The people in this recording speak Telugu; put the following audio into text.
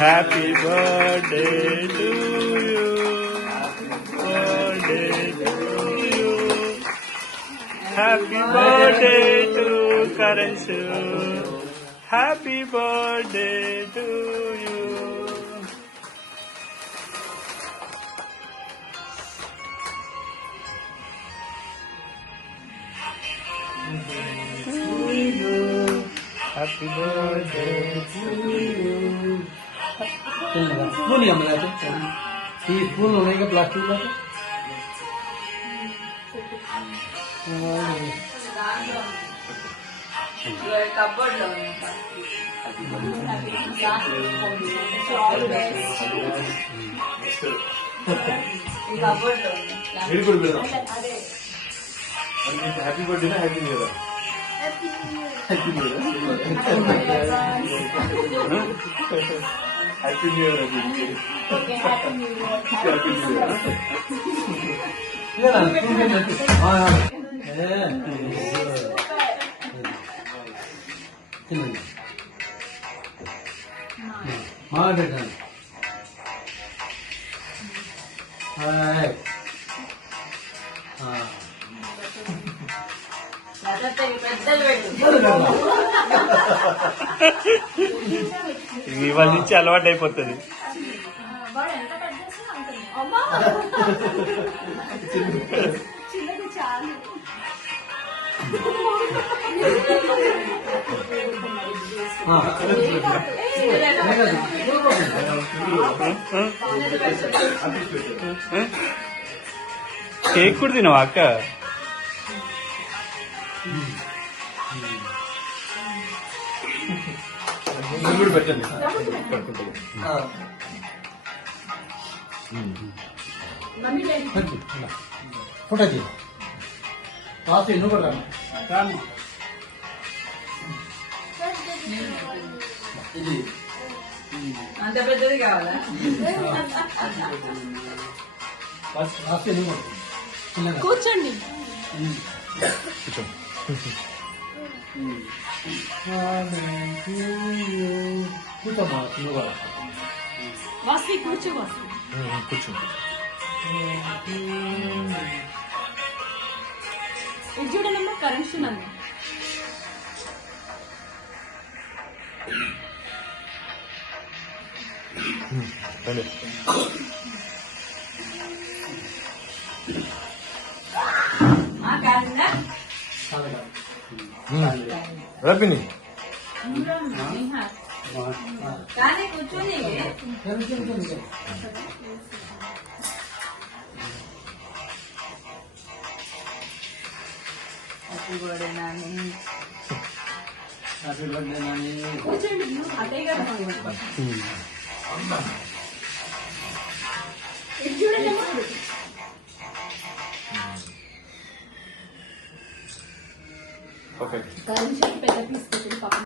Happy birthday to you, birthday to you, happy birthday to కరెన్స్, happy birthday to you. Happy birthday to you. Spoon ही हमारे आते ये स्पून होने का प्लास्टिक का हैप्पी बर्थडे ना happy new year happy new year happy new year okay happy new year happy new year ये ना हाँ हाँ माँ बेटा हाँ हाँ ఇవాళ నుంచి అలవాటు అయిపోతుంది. చిన్నది చాలు. కేక్ కూడా తినవా అక్క? పెట్టండి ఫోటో చేయి కాస్త ఎన్నో కూడా ఇది అంత పెద్దది కావాలా? కాస్త ఎన్నో కూర్చోండి. కూర్చోమ్మా నువ్వు కూడా వాసి కూర్చో. వాసి కూర్చో. ఇది చూడనమ్మా కరెన్సీ నన్ను రబిని కానీ కూర్చొని happy birthday Nani. Happy birthday Nani. కూర్చోండి. అత్తయ్య గారు ఇది చూడనమ్మా. ఓకే కరెన్సీ పెద్ద తీసుకొచ్చింది పాపం.